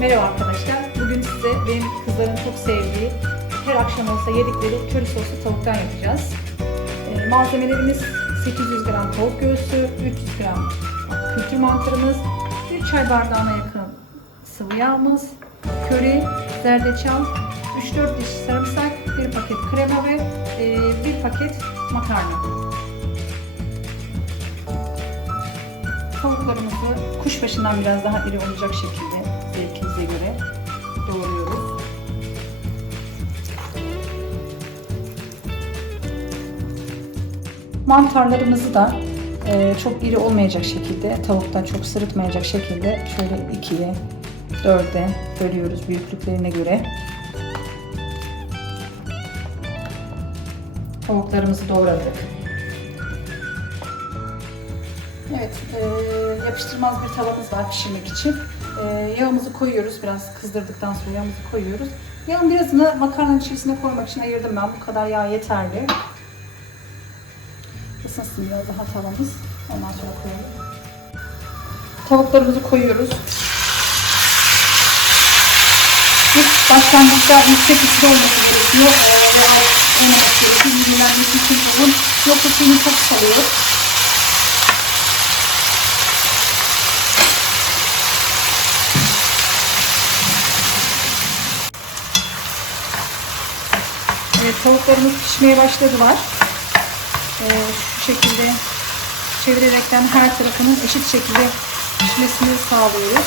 Merhaba arkadaşlar. Bugün size benim kızların çok sevdiği, her akşam olsa yedikleri köri soslu tavuktan yapacağız. E, malzemelerimiz 800 gram tavuk göğsü, 300 gram kültür mantarımız, 1 çay bardağına yakın sıvı yağımız, köri, zerdeçal, 3-4 diş sarımsak, 1 paket krema ve e, 1 paket makarna. tavuklarımızı kuşbaşından biraz daha iri olacak şekilde zevkinize göre doğruyoruz. Mantarlarımızı da e, çok iri olmayacak şekilde, tavuktan çok sırıtmayacak şekilde şöyle ikiye, dörde bölüyoruz büyüklüklerine göre. Tavuklarımızı doğradık. Evet, e, yapıştırmaz bir tavamız var pişirmek için. E, yağımızı koyuyoruz, biraz kızdırdıktan sonra yağımızı koyuyoruz. Yağın birazını makarnanın içerisine koymak için ayırdım ben. Bu kadar yağ yeterli. Isınsın biraz daha tavamız. Ondan sonra koyalım. Tavuklarımızı koyuyoruz. İlk başlangıçta yüksek ısıda olması gerekiyor. Ee, yağ olmaması gerekiyor. Bilgilenmesi için bunun. Yoksa suyunu çok salıyor. Evet, tavuklarımız pişmeye başladılar. Ee, şu şekilde çevirerekten her tarafının eşit şekilde pişmesini sağlıyoruz.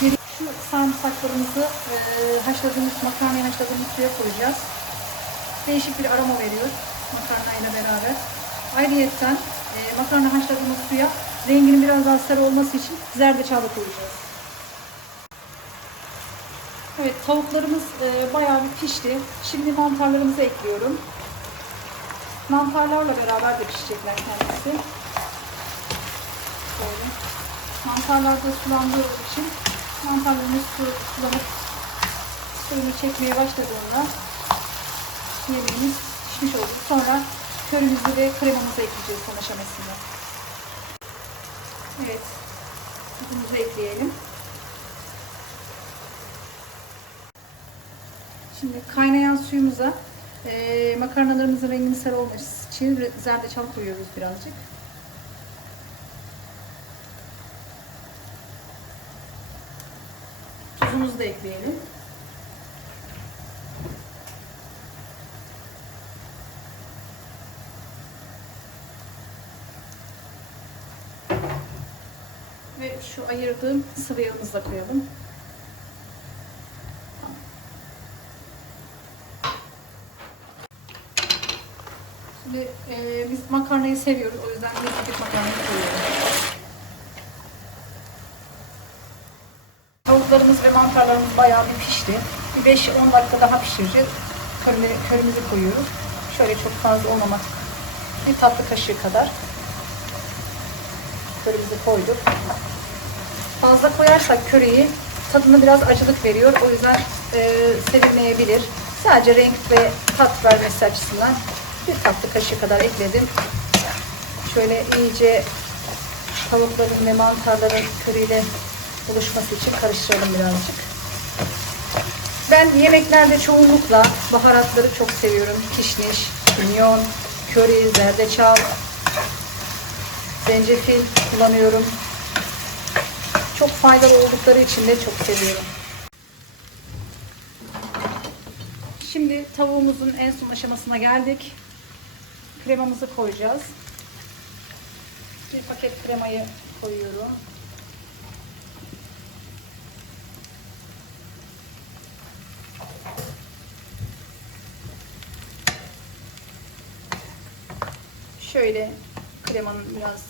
Şu sarımsaklarımızı e, haşladığımız makarnayı haşladığımız suya koyacağız. Değişik bir aroma veriyor makarnayla beraber. Ayrıyeten e, makarna haşladığımız suya renginin biraz daha sarı olması için zerdeçal da koyacağız. Evet tavuklarımız e, bayağı bir pişti. Şimdi mantarlarımızı ekliyorum. Mantarlarla beraber de pişecekler kendisi. Böyle. Mantarlar da sulandığı için mantarlarımız su, sulanıp suyunu çekmeye başladığında yemeğimiz pişmiş oldu. Sonra körümüzü ve kremamızı ekleyeceğiz son aşamasında. Evet. Tuzumuzu ekleyelim. Şimdi kaynayan suyumuza e, makarnalarımızın rengini sarı olması için zerdeçal koyuyoruz birazcık. Tuzumuzu da ekleyelim. Ve şu ayırdığım sıvı yağımızı da koyalım. Şimdi e, biz makarnayı seviyoruz. O yüzden bir paket makarnayı koyuyoruz. Tavuklarımız ve mantarlarımız bayağı bir pişti. Bir 5-10 dakika daha pişireceğiz. Körileri, körümüzü koyuyoruz. Şöyle çok fazla olmamak. Bir tatlı kaşığı kadar. Körümüzü koyduk. Fazla koyarsak köriyi tadına biraz acılık veriyor. O yüzden e, sevilmeyebilir. Sadece renk ve tat vermesi açısından bir tatlı kaşığı kadar ekledim. Şöyle iyice tavukların ve mantarların köriyle oluşması için karıştıralım birazcık. Ben yemeklerde çoğunlukla baharatları çok seviyorum. Kişniş, kimyon, köri, zerdeçal, zencefil kullanıyorum. Çok faydalı oldukları için de çok seviyorum. Şimdi tavuğumuzun en son aşamasına geldik. Kremamızı koyacağız. Bir paket kremayı koyuyorum. Şöyle kremanın biraz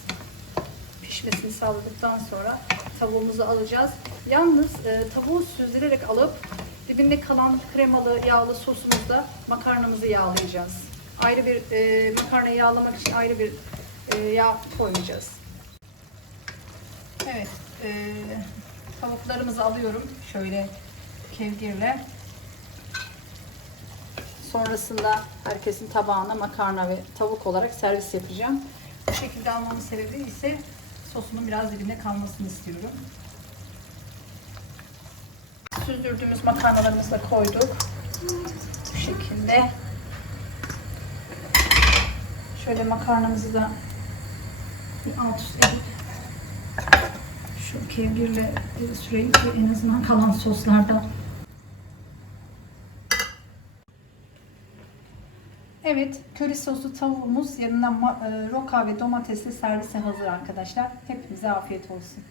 pişmesini sağladıktan sonra tavuğumuzu alacağız. Yalnız e, tavuğu süzdürerek alıp dibinde kalan kremalı yağlı sosumuzda makarnamızı yağlayacağız. Ayrı bir e, makarnayı yağlamak için ayrı bir e, yağ koymayacağız. Evet, e, tavuklarımızı alıyorum şöyle kevgirle. Sonrasında herkesin tabağına makarna ve tavuk olarak servis yapacağım. Bu şekilde almamın sebebi ise sosunun biraz dibinde kalmasını istiyorum. süzdürdüğümüz makarnalarımızı koyduk. Bu şekilde. Şöyle makarnamızı da bir alt üst edip şu kevgirle e, süreyi ki en azından kalan soslarda Evet, köri soslu tavuğumuz yanına e, roka ve domatesli servise hazır arkadaşlar. Hepinize afiyet olsun.